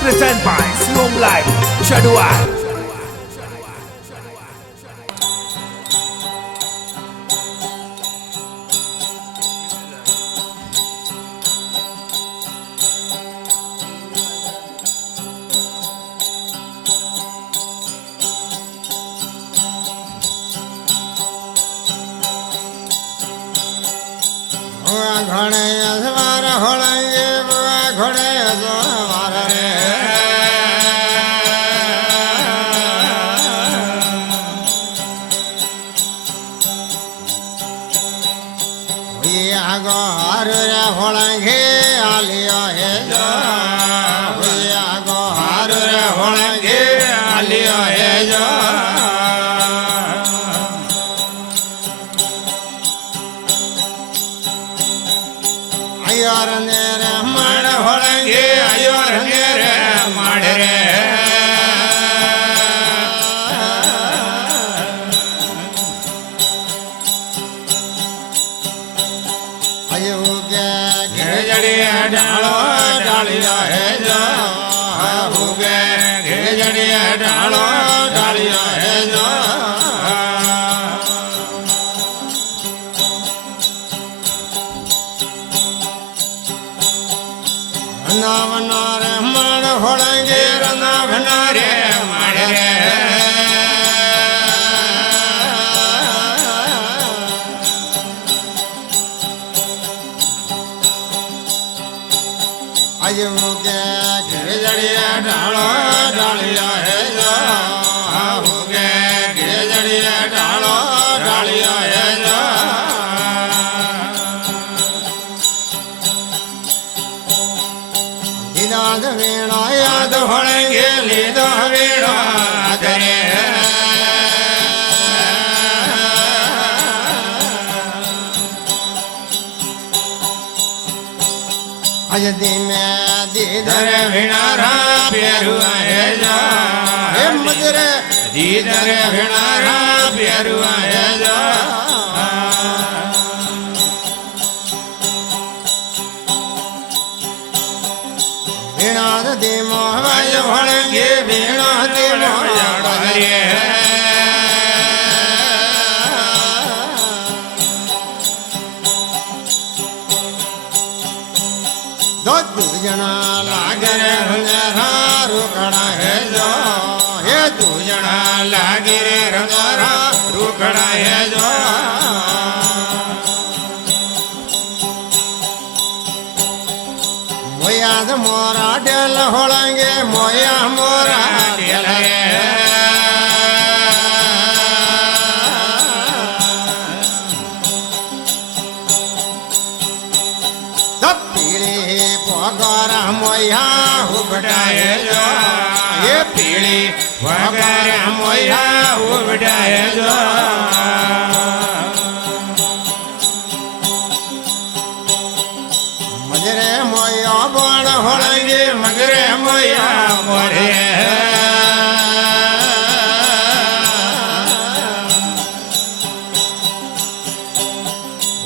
Present by Siom Live, Shadow. ઘણે અસવાર હોળંગે ઘણે અસવાર રે આગો હાર રે હોળંગે આલિયો હે જો આગો હાર રે હોળંગે આલિયો હે જો અયોર ને રે મણ હોળંગે અયોર ને રે મણ રે અયો કે ઘેજડી ડાળો ડાળિયો હે જો હુગે ઘેજડી ડાળો ડાળિયો હે જો રનાવના રે મણ હોળંગે રનાવના રે મણ રે આજુ કે ઘેજડીયા ઢાળો ઢાળિયો હે જો હુગે ઘેજડીયા ઢાળો ઢાળિયો હે જો લીધો વીણો યાદ હોળંગે લીધો વીણો ધરે આજ ધીમે દીધરે વીણારા પેરુઆ હે જો હે મદરે દીધરે વીણારા પેરુઆ હે જો વીણા ધીમો વાય હોળંગે વીણા ધીમો હરે દુજણા લાગે રે રંગરા રૂકડા હે જો હે દુજણા લાગે રે રંગરા રૂકડા હે જો મોયા મોરા ડેલ હોળંગે મોયા મોરા ડેલ રે વગર મોયા ઉબડાય જો એ પીળી વગર મોયા ઉબડાય જો મગરે મોયો બોણ હોળંગે મગરે મોયા મોરે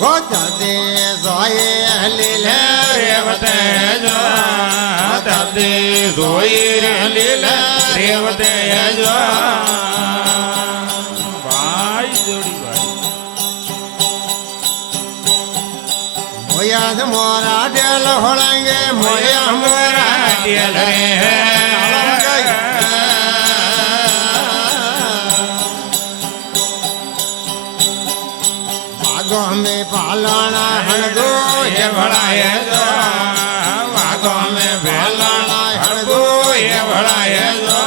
ગોચદે જોયે લીલે રેવતે જો તબદે જોઈ રે લીલે રેવતે જો ભાઈ જોડી ભાઈ મોયા મોરા ડેલ હોળંગે મોયા મોરા ડેલ રે વાગો મે પાલણા હણગો હે ભળાય જો વાગો મે પાલણા હણગો હે ભળાય જો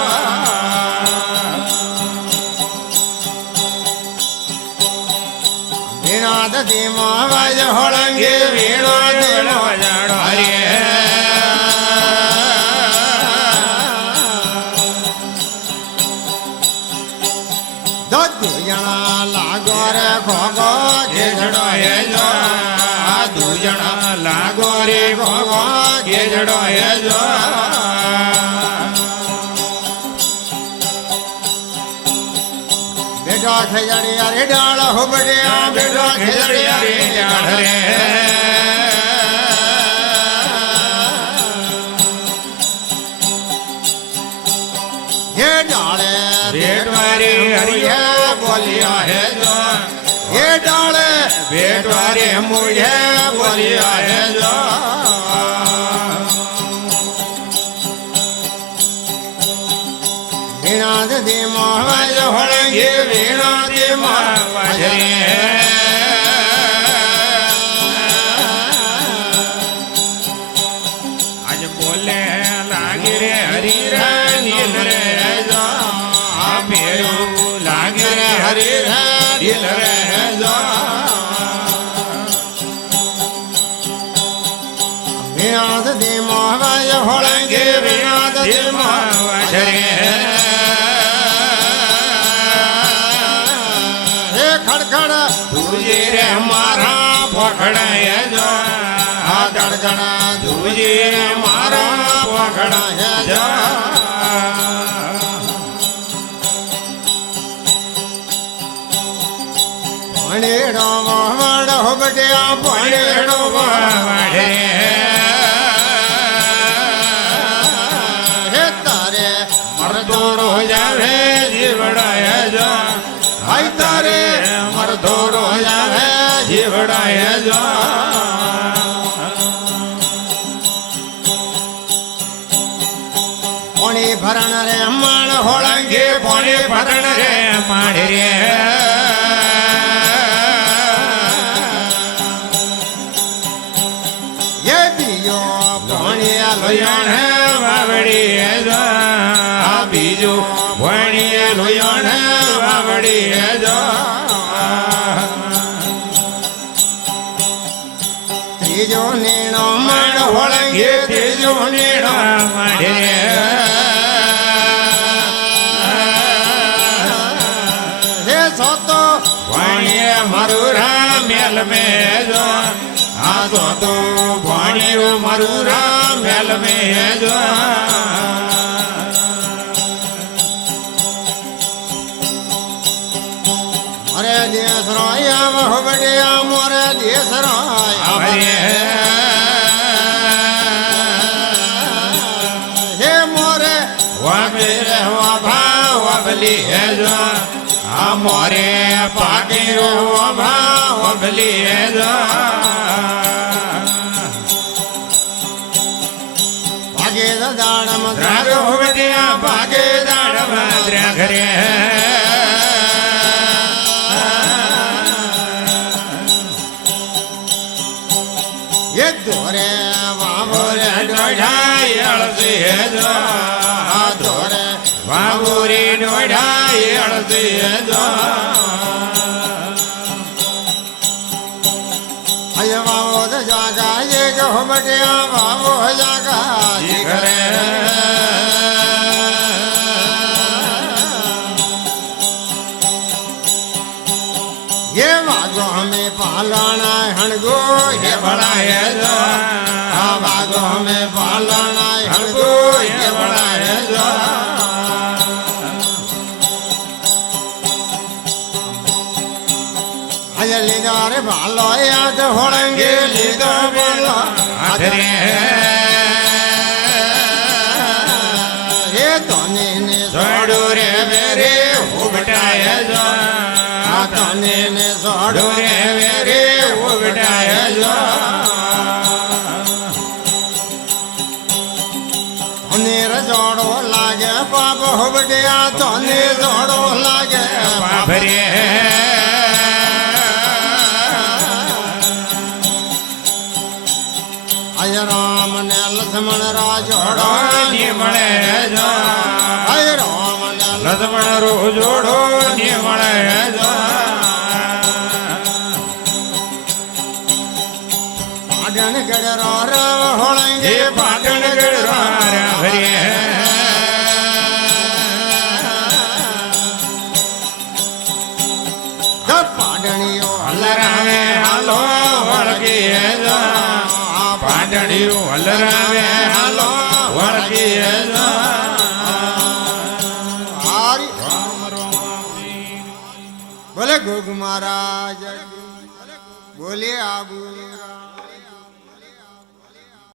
વીણા ધીમો વાજ હોળંગે વીણો ધીમો જાણો હરે દુજણા લાગો રે ભોગો ઘેજડો હે જો દુજણા લાગો રે ભોગો ઘેજડો હે જો બેઠો ખેજડિયા રે ડાળ હુબડ્યા બેઠો ખેજડિયા રે ડાળ રે હે ડાળે ભેટવારી હરિએ બોલ્યા હે જો હે ડાળે ભેટવારી મુએ બોલ્યા હે જો વીણાથી મોહવાજ હોળંગી વીણાથી વાજરે આજ બોલે લાગે રે હરી રે નીલ રે જો આ મેરું લાગે રે હરી રે નીલ રે જો વીણાથી મોહવાજ હોળંગી વીણાથી વાજરે હે ખડખડ તુજી રે મારા પકડાય જો આ ગણગણા તુજી રે મારા પકડાય જો ભણેડો મોહવાડ હોબટ્યા ભણેડો વાડે હે તારે મરદો રોજાવે જીવડાય જો હાય તારે મરદો રોજાવે જીવડાય જો પાણી ભરણ રે માણ હોળંગે અંગે પોણે પરણ રે માડી રે એ બીજો પાણી લોયણ વાવડી જો આ બીજું ભણીએ લોયણ વાવડી જો ત્રીજો નીણો માણ હોળંગે હોળંગે ત્રીજો નીણો માડી હે સોતો ભણીએ મારું રામ મેલ મેં જો આ તો ભણ્યું મારું રામ મેલ મેં જો મોરે દેશ રોયા હોબટ્યા મોરે દેશ રોયા હે મોરે વાગે રે વાભા વાબલી હે જો આ મોરે પાકી વાભા વાબલી હે જો ભાગે દાડમ દ્રાગ હોવડિયા ભાગે દાડમાં દ્રાગ રે એ દોરે વાવો રે દોઢાઈ અળસી હે જો આ દોરે વાબુરી દોઢાઈ અળસી હે જો અય વાવો દ જાગા એ ગો હોબટ્યા વાવો જાગા જીગરે ये वागो हमें पालाना हणगो હે ભણાય જો आ वागो हमें पालाना હણગો हणगो હે ભણાય જો अय लीदार भालो याद होड़ेंगे लीदो बोलो આધરે ये तोने ने જોડો રે વેરે ઉબટાય જો आ तोने ने सोड़ो જોડો રે વેરે ઉબટાય જો तोने रे जोड़ो लागे पाप होबड़िया तोने जोड़ो लागे બાભરે अय राम ने लक्ष्मण राजोड़ो ની મળે જો अय राम ने લક્ષ્મણ રો જોડો ની મળે જો पाटण गढ़ रो रव होड़ेंगे એ પાટણગઢ રારા ભરે પાટણીઓ હલરાવે હાલો વળગી જો પાટણિયું હલરાવે હાલો વળગી જો હારી બોલે ગોગ મહારાજ બોલે આબુ રામ